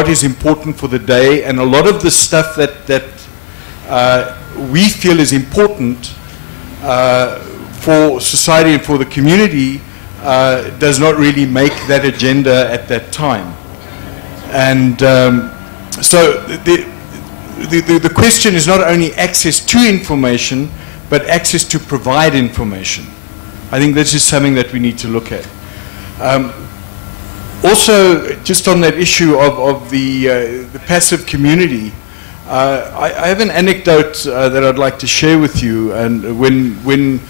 what is important for the day, and a lot of the stuff that we feel is important for society and for the community does not really make that agenda at that time. And so the question is not only access to information, but access to provide information. I think this is something that we need to look at. Also, just on that issue of the passive community, I have an anecdote that I'd like to share with you. And when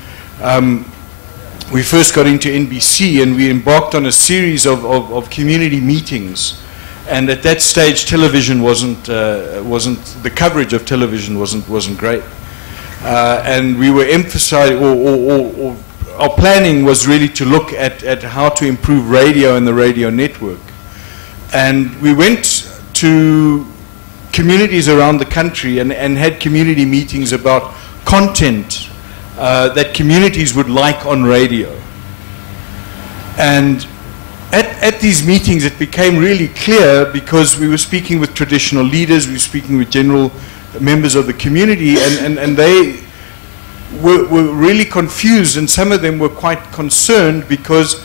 we first got into NBC and we embarked on a series of community meetings, and at that stage television wasn't the coverage of television wasn't great, and we were emphasizing, or our planning was really to look at how to improve radio and the radio network. And we went to communities around the country and had community meetings about content that communities would like on radio. And at these meetings it became really clear, because we were speaking with traditional leaders, we were speaking with general members of the community, and they were really confused, and some of them were quite concerned because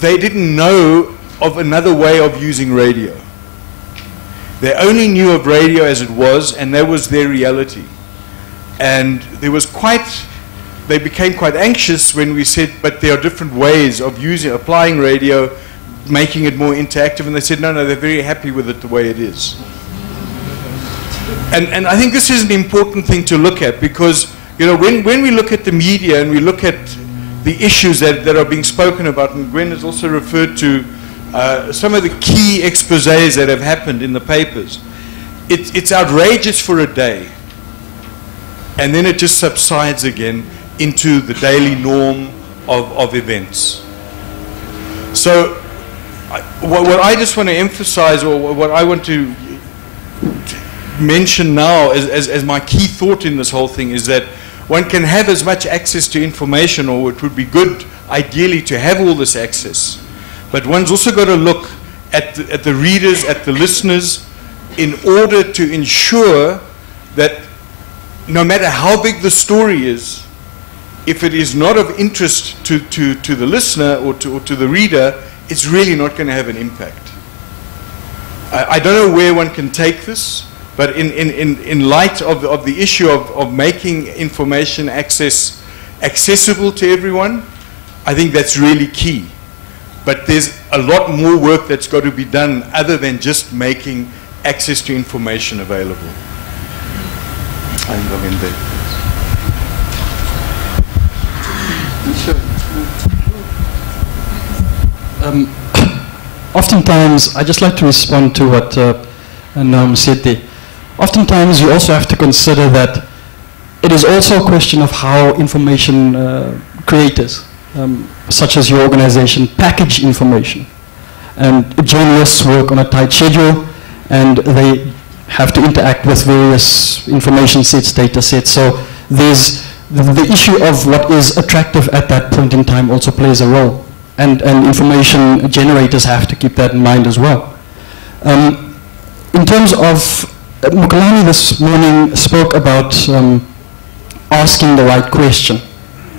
they didn't know of another way of using radio. They only knew of radio as it was, and that was their reality. And they became quite anxious when we said, but there are different ways of applying radio, making it more interactive, and they said, no, they're very happy with it the way it is. And I think this is an important thing to look at, because when we look at the media and we look at the issues that are being spoken about, and Gwen has also referred to some of the key exposés that have happened in the papers, it's outrageous for a day, and then it just subsides again into the daily norm of events. So what I just want to emphasize, or what I want to mention now as my key thought in this whole thing, is that one can have as much access to information, or it would be good ideally to have all this access, but one's also got to look at the readers, at the listeners, in order to ensure that no matter how big the story is, if it is not of interest to the listener or to the reader, it's really not going to have an impact. I don't know where one can take this, but in light of the issue of making information accessible to everyone, I think that's really key. But there's a lot more work that's got to be done other than just making access to information available. I think I'm in there. Oftentimes, I just like to respond to what Naum said there. Oftentimes, you also have to consider that it is also a question of how information creators, such as your organization, package information. And journalists work on a tight schedule, and they have to interact with various information sets, data sets. So there's the issue of what is attractive at that point in time also plays a role. And information generators have to keep that in mind as well. In terms of, Mukalani this morning spoke about asking the right question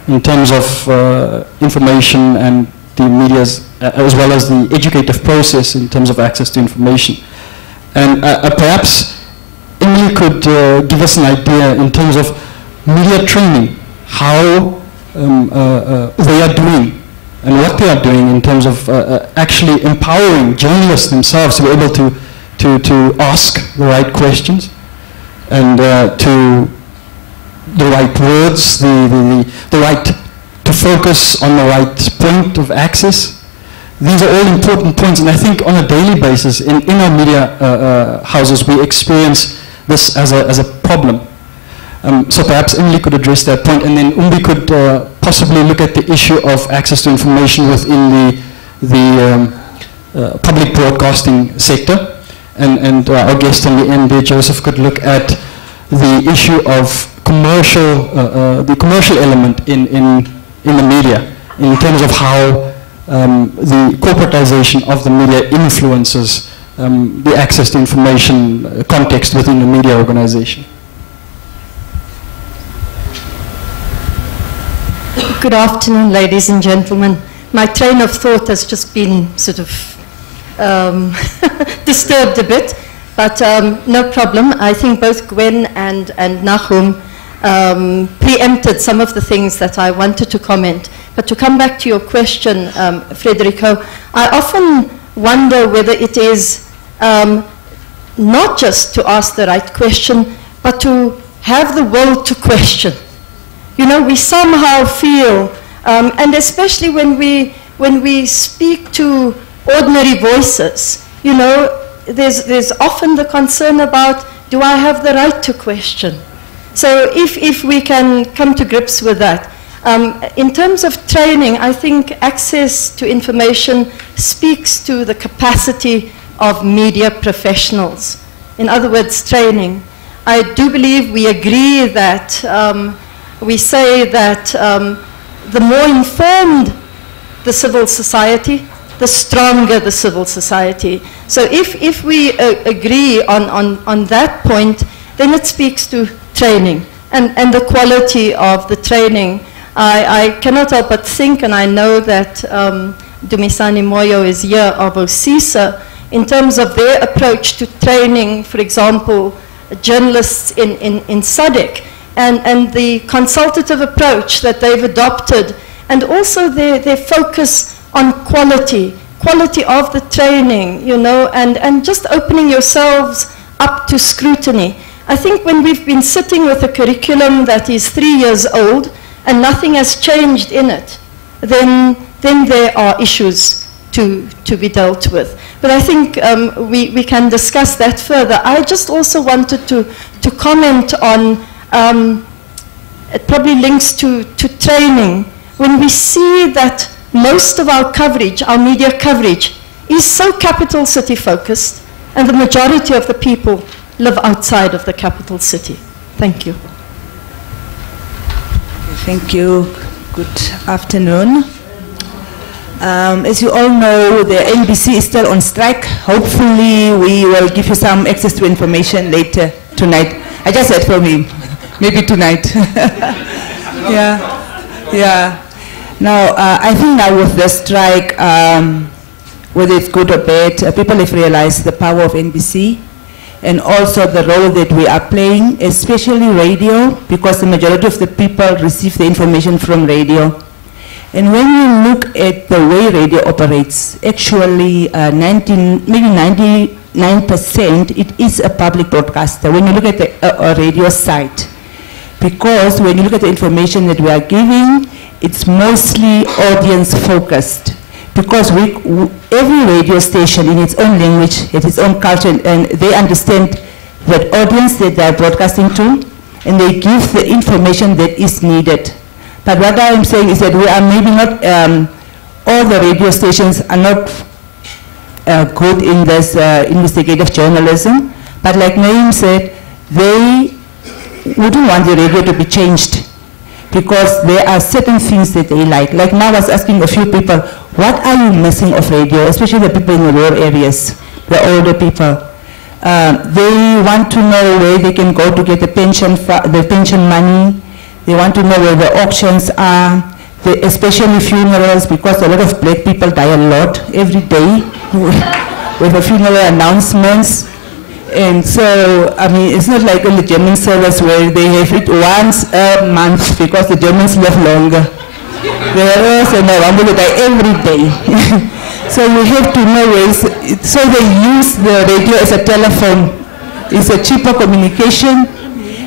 in terms of information and the media's, as well as the educative process in terms of access to information. And perhaps Emily could give us an idea in terms of media training, how they are doing and what they are doing in terms of actually empowering journalists themselves to be able to ask the right questions and to the right words, the right to focus on the right point of access. These are all important points, and I think on a daily basis in our media houses we experience this as a problem. So perhaps Emily could address that point, and then Umbi could possibly look at the issue of access to information within the public broadcasting sector. And our guest in the end there, Joseph, could look at the issue of the commercial element in the media, in terms of how the corporatization of the media influences the access to information context within a media organization. Good afternoon, ladies and gentlemen. My train of thought has just been sort of disturbed a bit, but no problem. I think both Gwen and Nahum preempted some of the things that I wanted to comment. But to come back to your question, Frederico, I often wonder whether it is not just to ask the right question, but to have the will to question. You know, we somehow feel, and especially when we speak to ordinary voices, you know, there's often the concern about, do I have the right to question? So if we can come to grips with that. In terms of training, I think access to information speaks to the capacity of media professionals. In other words, training. I do believe we agree that we say that the more informed the civil society, the stronger the civil society. So if we agree on that point, then it speaks to training and the quality of the training. I cannot help but think, and I know that Dumisani Moyo is here of OSISA, in terms of their approach to training, for example, journalists in SADC, and the consultative approach that they've adopted, and also their focus on quality of the training, you know, and just opening yourselves up to scrutiny. I think when we've been sitting with a curriculum that is 3 years old and nothing has changed in it, then there are issues to be dealt with. But I think we can discuss that further. I just also wanted to comment on, it probably links to training. When we see that most of our coverage, our media coverage, is so capital city focused, and the majority of the people live outside of the capital city. Thank you. Thank you. Good afternoon. As you all know, the NBC is still on strike. Hopefully, we will give you some access to information later tonight. I just said for me, maybe tonight. Yeah. Now, I think now with the strike, whether it's good or bad, people have realized the power of NBC and also the role that we are playing, especially radio, because the majority of the people receive the information from radio. And when you look at the way radio operates, actually maybe 99%, it is a public broadcaster when you look at the radio site. Because when you look at the information that we are giving, it's mostly audience focused. Because every radio station in its own language, has its own culture, and they understand that audience that they are broadcasting to, and they give the information that is needed. But what I am saying is that we are maybe not, all the radio stations are not good in this investigative journalism, but like Naeem said, they wouldn't want the radio to be changed because there are certain things that they like. Like now I was asking a few people, what are you missing of radio, especially the people in the rural areas, the older people. They want to know where they can go to get the pension money. They want to know where the auctions are, especially funerals, because a lot of black people die a lot every day with the funeral announcements. And so, I mean, it's not like in the German service where they have it once a month because the Germans live longer. They also know I'm going to die every day. So we have to know ways. So they use the radio as a telephone. It's a cheaper communication.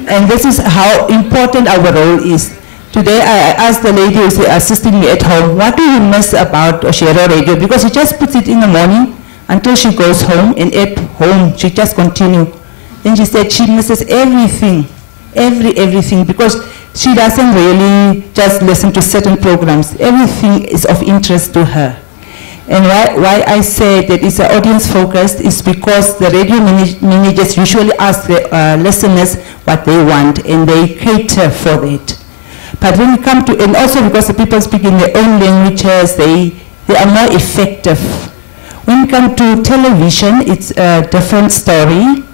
And this is how important our role is. Today I asked the lady who's assisting me at home, what do you miss about Oshera radio? Because she just puts it in the morning until she goes home, and at home she just continues. And she said she misses everything, everything, because she doesn't really just listen to certain programs. Everything is of interest to her. And why I say that it's audience focused is because the radio managers usually ask the listeners what they want, and they cater for it. But when we come to, and also because the people speak in their own languages, they are more effective. When it comes to television, it's a different story.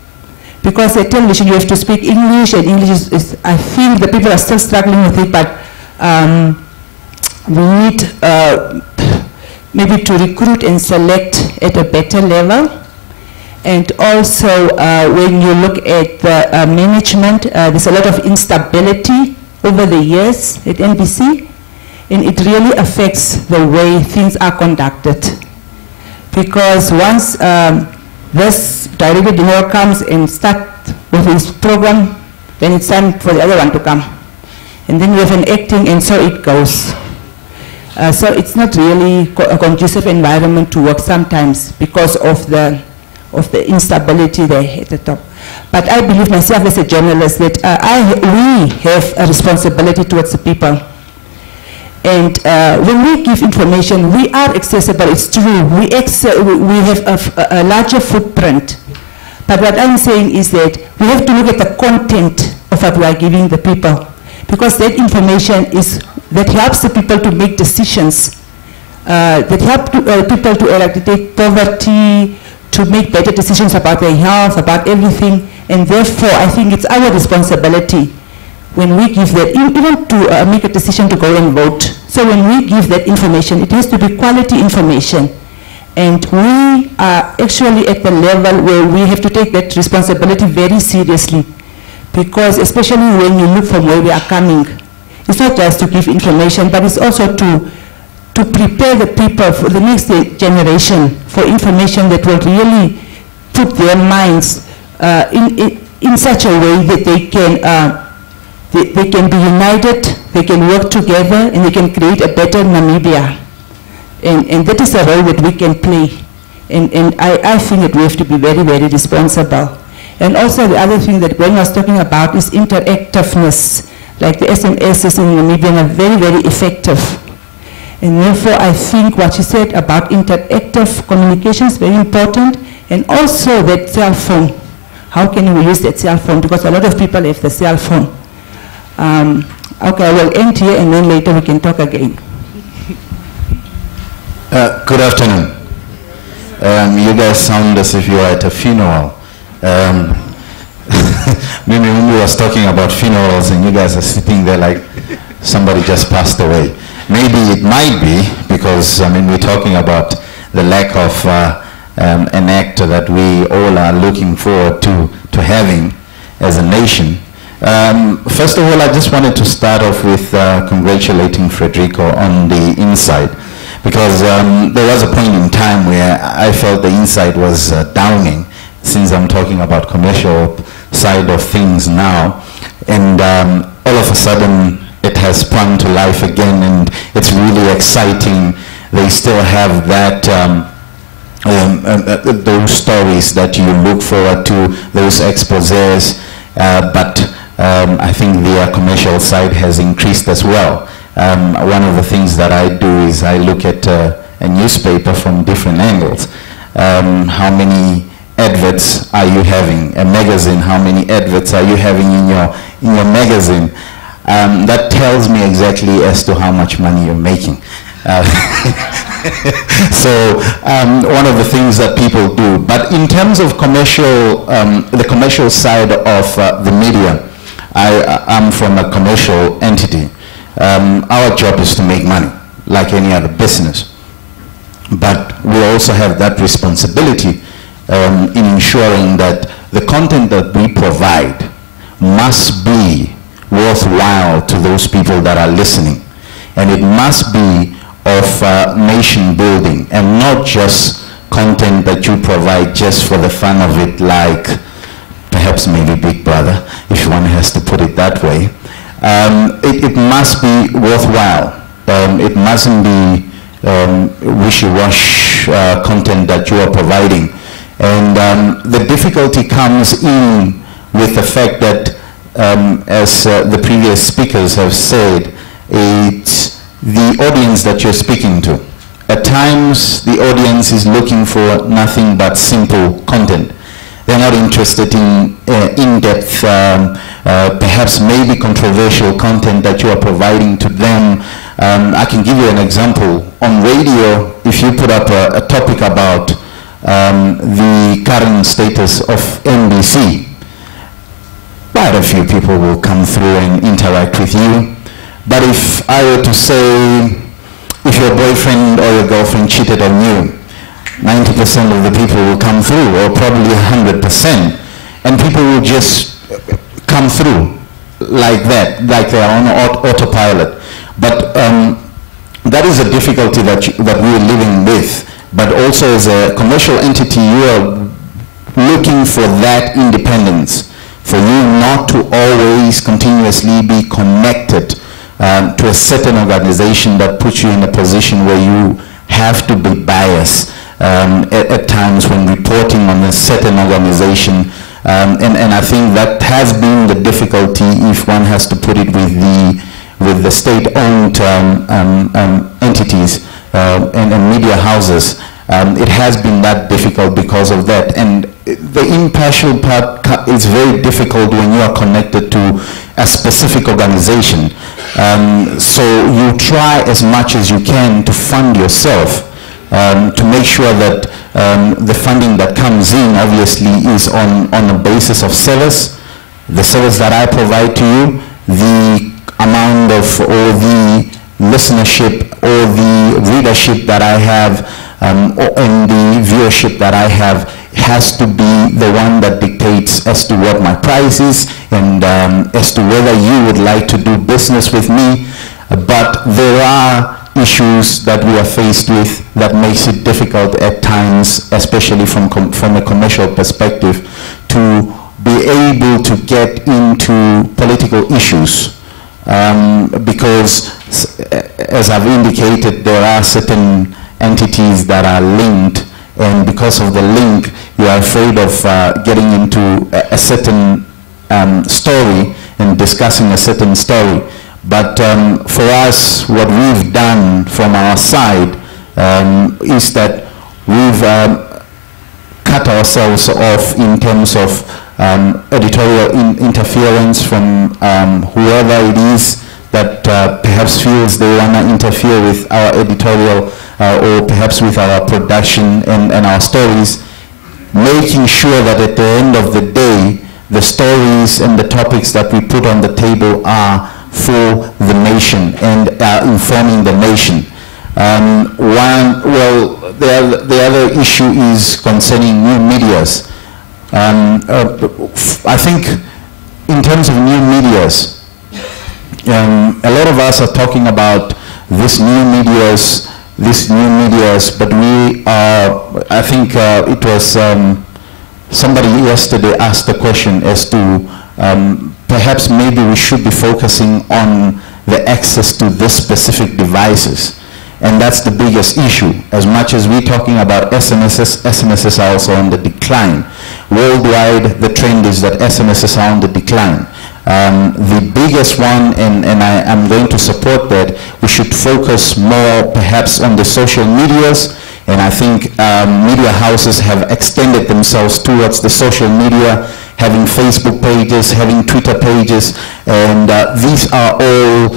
Because at television you have to speak English, and English is I feel the people are still struggling with it, but we need maybe to recruit and select at a better level. And also when you look at the management, there's a lot of instability over the years at NBC, and it really affects the way things are conducted. Because once this director general comes and starts with his program, then it's time for the other one to come. And then we have an acting, and so it goes. So it's not really a conducive environment to work sometimes because of the instability there at the top. But I believe myself as a journalist that we have a responsibility towards the people. And when we give information, we are accessible, it's true. We have a larger footprint. But what I'm saying is that we have to look at the content of what we are giving the people. Because that information that helps the people to make decisions, that help people to eradicate poverty, to make better decisions about their health, about everything. And therefore, I think it's our responsibility when we give that, even to make a decision to go and vote. So when we give that information, it has to be quality information. And we are actually at the level where we have to take that responsibility very seriously. Because especially when you look from where we are coming, it's not just to give information, but it's also to prepare the people for the next generation for information that will really put their minds in such a way that they can be united, they can work together, and they can create a better Namibia. And that is a role that we can play. And I think that we have to be very, very responsible. And also the other thing that Gwen was talking about is interactiveness. Like the SMSs in Namibia are very, very effective. And therefore I think what she said about interactive communication is very important. And also that cell phone. How can we use that cell phone? Because a lot of people have the cell phone. Okay, I will end here and then later we can talk again. Good afternoon. You guys sound as if you are at a funeral. Maybe when we was talking about funerals and you guys are sitting there like somebody just passed away. Maybe it might be because, I mean, we're talking about the lack of an actor that we all are looking forward to having as a nation. First of all, I just wanted to start off with congratulating Frederico on the inside, because there was a point in time where I felt the inside was downing, since I'm talking about commercial side of things now, and all of a sudden it has sprung to life again, and it's really exciting. They still have that those stories that you look forward to, those exposés, but I think the commercial side has increased as well. One of the things that I do is I look at a newspaper from different angles. How many adverts are you having? A magazine, how many adverts are you having in your magazine? That tells me exactly as to how much money you're making. So one of the things that people do. But in terms of commercial, the commercial side of the media, I'm from a commercial entity. Our job is to make money, like any other business. But we also have that responsibility in ensuring that the content that we provide must be worthwhile to those people that are listening. And it must be of nation building and not just content that you provide just for the fun of it, like perhaps maybe Big Brother, if one has to put it that way. It must be worthwhile. It mustn't be wishy-wash content that you are providing. And the difficulty comes in with the fact that, as the previous speakers have said, it's the audience that you're speaking to. At times, the audience is looking for nothing but simple content. They're not interested in in-depth, perhaps maybe controversial content that you are providing to them. I can give you an example. On radio, if you put up a topic about the current status of NBC, quite a few people will come through and interact with you. But if I were to say, if your boyfriend or your girlfriend cheated on you, 90% of the people will come through, or probably 100%, and people will just come through like that, like they are on autopilot. But that is a difficulty that we're living with. But also as a commercial entity, you are looking for that independence, for you not to always continuously be connected to a certain organization that puts you in a position where you have to be biased at times when reporting on a certain organization. And I think that has been the difficulty, if one has to put it with the state-owned entities and media houses. It has been that difficult because of that. And the impartial part is very difficult when you are connected to a specific organization. So you try as much as you can to fund yourself, to make sure that the funding that comes in obviously is on a basis of service, the service that I provide to you, the amount of, or the listenership or the readership that I have, and the viewership that I have has to be the one that dictates as to what my price is, and as to whether you would like to do business with me. But there are issues that we are faced with that makes it difficult at times, especially from a commercial perspective, to be able to get into political issues. Because, as I've indicated, there are certain entities that are linked, and because of the link, you are afraid of getting into a certain story and discussing a certain story. But for us, what we've done from our side is that we've cut ourselves off in terms of editorial interference from whoever it is that perhaps feels they want to interfere with our editorial or perhaps with our production and our stories, making sure that at the end of the day, the stories and the topics that we put on the table are for the nation and are informing the nation. The other issue is concerning new medias. I think in terms of new medias, a lot of us are talking about this new medias, but we are, I think it was somebody yesterday asked the question as to perhaps maybe we should be focusing on the access to these specific devices. And that's the biggest issue. As much as we're talking about SMSs are also on the decline. Worldwide, the trend is that SMSs are on the decline. The biggest one, and I'm going to support that, we should focus more perhaps on the social medias, and I think media houses have extended themselves towards the social media, having Facebook pages, having Twitter pages, and these are all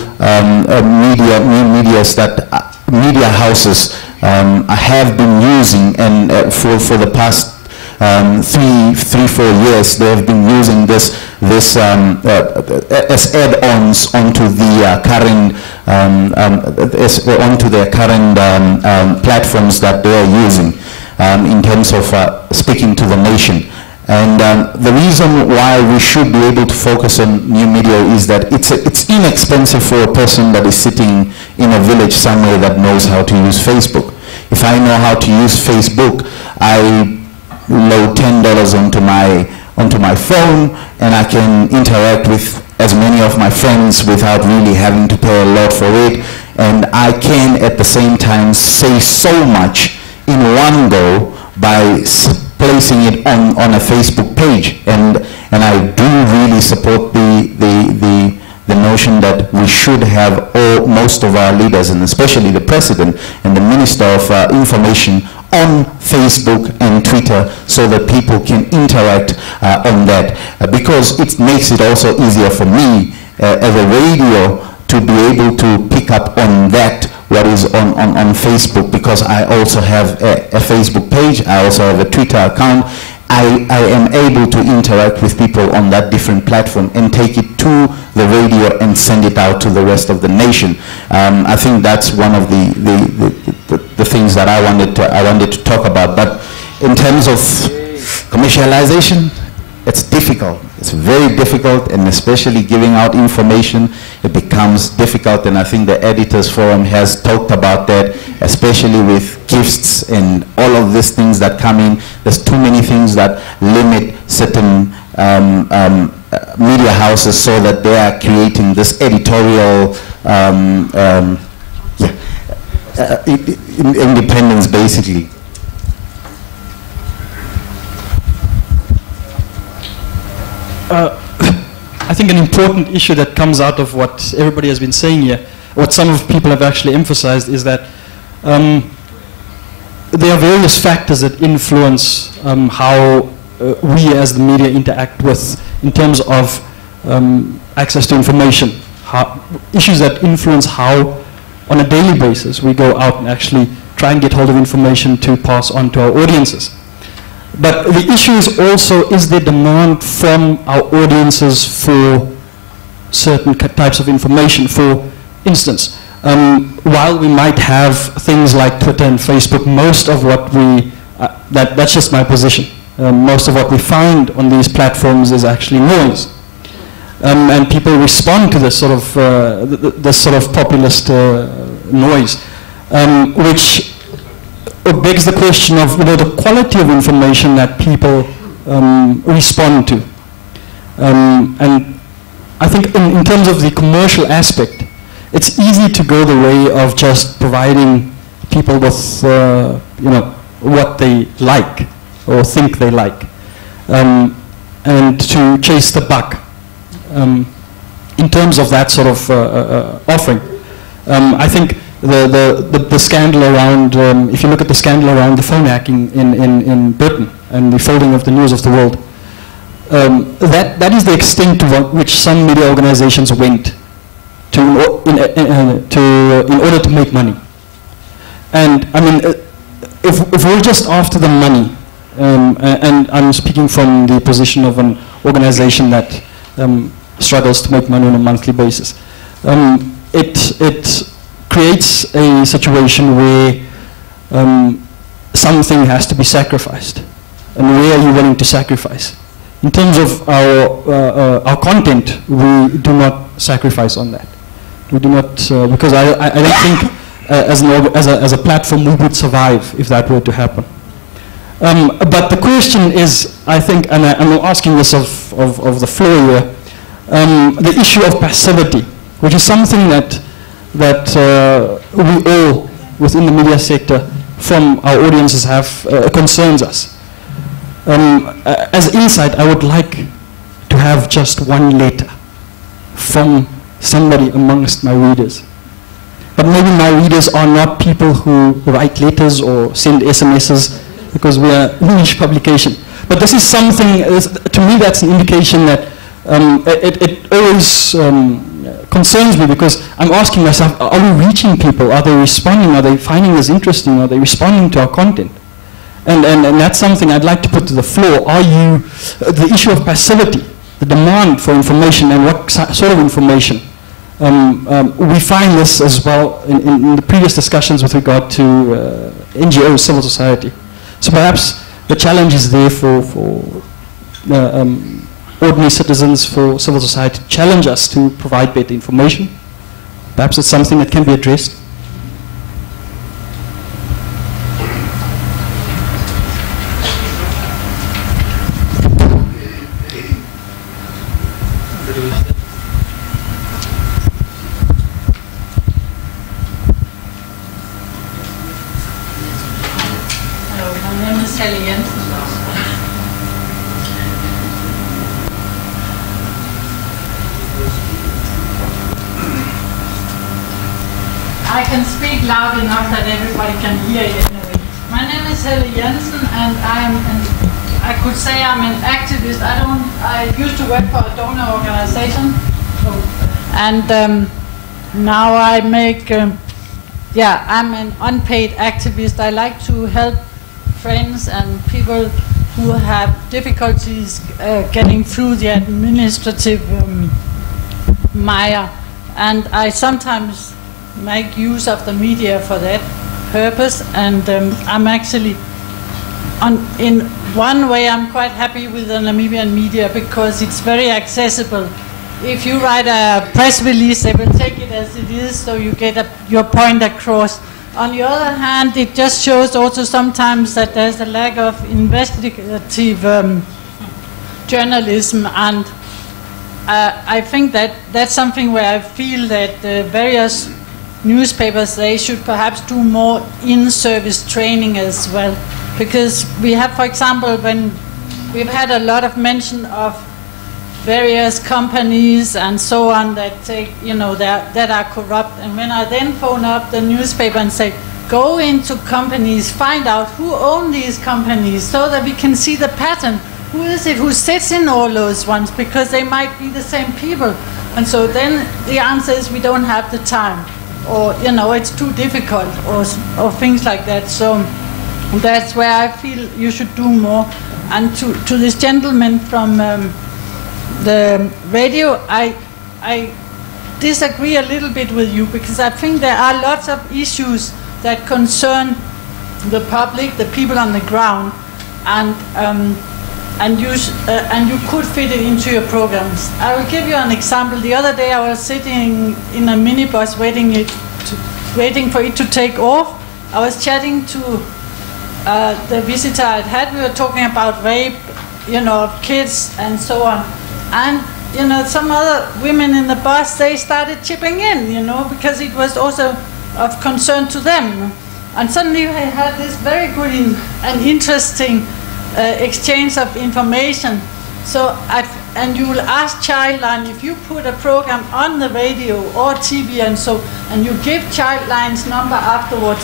new medias that media houses have been using, and for the past 3-4 years, they have been using this as add-ons onto the current platforms that they are using in terms of speaking to the nation. And the reason why we should be able to focus on new media is that it's inexpensive for a person that is sitting in a village somewhere that knows how to use Facebook. If I know how to use Facebook, I load $10 onto my phone, and I can interact with as many of my friends without really having to pay a lot for it. And I can at the same time say so much in one go by placing it on a Facebook page, and I do really support the notion that we should have most of our leaders, and especially the president and the minister of information, on Facebook and Twitter, so that people can interact on that, because it makes it also easier for me as a radio to be able to pick up on that, what is on Facebook, because I also have a Facebook page, I also have a Twitter account. I am able to interact with people on that different platform and take it to the radio and send it out to the rest of the nation. I think that's one of the things that I wanted to talk about. But in terms of commercialization, it's difficult. It's very difficult, and especially giving out information, it becomes difficult. And I think the Editors Forum has talked about that, especially with gifts and all of these things that come in. There's too many things that limit certain media houses so that they are creating this editorial independence, basically. I think an important issue that comes out of what everybody has been saying here, what some of people have actually emphasized, is that there are various factors that influence how we as the media interact with, in terms of access to information, issues that influence how, on a daily basis, we go out and actually try and get hold of information to pass on to our audiences. But the issue is also, is there demand from our audiences for certain types of information? For instance, while we might have things like Twitter and Facebook, most of what we, that's just my position, most of what we find on these platforms is actually noise. And people respond to this sort of populist noise, which begs the question of, the quality of information that people respond to. And I think in terms of the commercial aspect, it's easy to go the way of just providing people with what they like or think they like, and to chase the buck in terms of that sort of offering. I think the scandal around, if you look at the scandal around the phone hacking in Britain and the folding of the News of the World, that is the extent to which some media organizations went in order to make money. And I mean, if we're just after the money, and I'm speaking from the position of an organization that struggles to make money on a monthly basis, it creates a situation where something has to be sacrificed. And where are you willing to sacrifice? In terms of our content, we do not sacrifice on that. We do not, because I don't think as a platform we would survive if that were to happen. But the question is, I think, and I'm asking this of the floor here, the issue of passivity, which is something that we all within the media sector from our audiences have concerns us. As insight, I would like to have just one letter from somebody amongst my readers. But maybe my readers are not people who write letters or send SMSs, because we are a niche publication. But this is something, to me that's an indication that it always concerns me, because I'm asking myself, are we reaching people? Are they responding? Are they finding this interesting? Are they responding to our content? And that's something I'd like to put to the floor. Are you, the issue of passivity, the demand for information, and what sort of information? We find this as well in the previous discussions with regard to NGOs, civil society. So perhaps the challenge is there for ordinary citizens, for civil society to challenge us to provide better information. Perhaps it's something that can be addressed. I can speak loud enough that everybody can hear you anyway. My name is Helle Jensen, and I could say I'm an activist. I used to work for a donor organization, and now I make, yeah, I'm an unpaid activist. I like to help friends and people who have difficulties getting through the administrative mire. And I sometimes make use of the media for that purpose. And I'm actually, in one way, I'm quite happy with the Namibian media because it's very accessible. If you write a press release, they will take it as it is, so you get your point across. On the other hand, it just shows also sometimes that there's a lack of investigative journalism, and I think that that's something where I feel that the various newspapers, they should perhaps do more in-service training as well. Because we have, for example, when we've had a lot of mention of various companies and so on that take, you know, that are corrupt. And when I then phone up the newspaper and say, go into companies, find out who own these companies so that we can see the pattern. Who is it who sits in all those ones? Because they might be the same people. And so then the answer is we don't have the time, or, you know, it's too difficult, or things like that. So that's where I feel you should do more. And to this gentleman from the radio, I disagree a little bit with you, because I think there are lots of issues that concern the public, the people on the ground, and you could fit it into your programs. I will give you an example. The other day I was sitting in a minibus waiting for it to take off. I was chatting to the visitor I'd had. We were talking about rape, you know, of kids and so on. And, you know, some other women in the bus, they started chipping in, you know, because it was also of concern to them. And suddenly I had this very good and interesting exchange of information. So, and you will ask Childline, if you put a program on the radio or TV and you give Childline's number afterwards,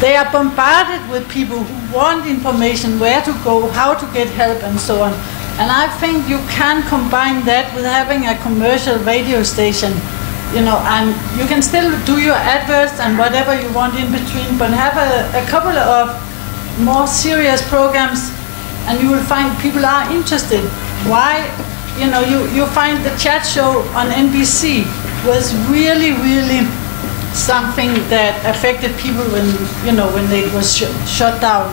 they are bombarded with people who want information, where to go, how to get help, and so on. And I think you can combine that with having a commercial radio station, you know, and you can still do your adverts and whatever you want in between, but have a couple of more serious programs, and you will find people are interested. Why? You know, you find the chat show on NBC was really, really something that affected people when, you know, when it was shut down.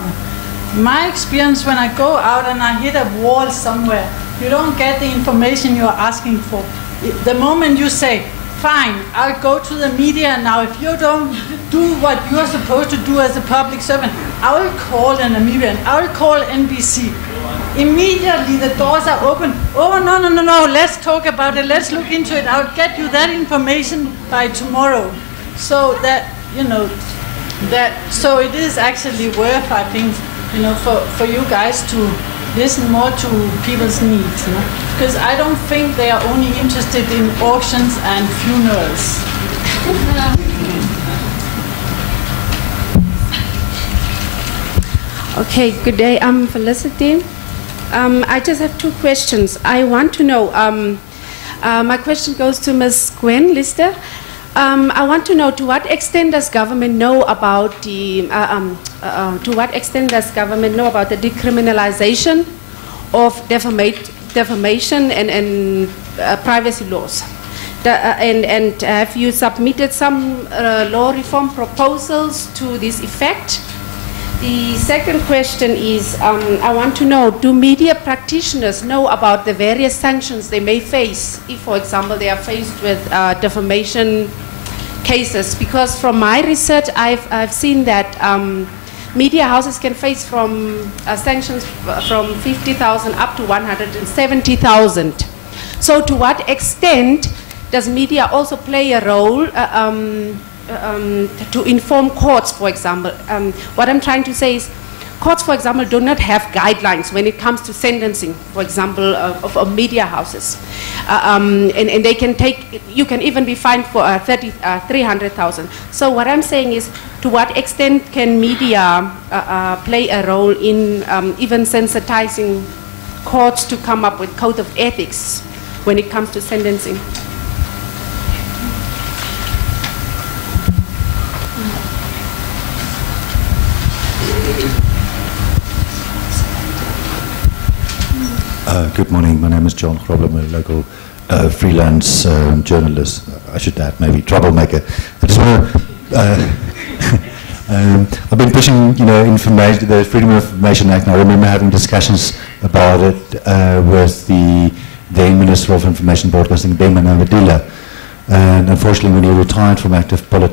My experience, when I go out and I hit a wall somewhere, you don't get the information you're asking for. The moment you say, fine, I'll go to the media now, if you don't do what you're supposed to do as a public servant, I will call an Namibian, I will call NBC. Immediately the doors are open. Oh, no, let's talk about it, let's look into it, I'll get you that information by tomorrow. So that, you know, so it is actually worth, I think, you know, for you guys to listen more to people's needs, you know? Because I don't think they are only interested in auctions and funerals. Okay, good day. I'm Felicity. I just have two questions. I want to know, my question goes to Ms. Gwen Lister. I want to know, to what extent does government know about the decriminalization of defamation and privacy laws? And have you submitted some law reform proposals to this effect? The second question is, I want to know, do media practitioners know about the various sanctions they may face if, for example, they are faced with defamation cases? Because from my research, I've seen that media houses can face from sanctions from 50,000 up to 170,000. So to what extent does media also play a role to inform courts, for example? What I'm trying to say is, courts, for example, do not have guidelines when it comes to sentencing, for example, of media houses. And they can take, you can even be fined for 300,000. So what I'm saying is, to what extent can media play a role in even sensitizing courts to come up with code of ethics when it comes to sentencing? Good morning. My name is John Grobler. I'm a local freelance journalist. I should add, maybe troublemaker. I just want to. I've been pushing, information, the Freedom of Information Act. And I remember having discussions about it with the then Minister of Information Broadcasting, Bema Namadila. And unfortunately, when he retired from active politics,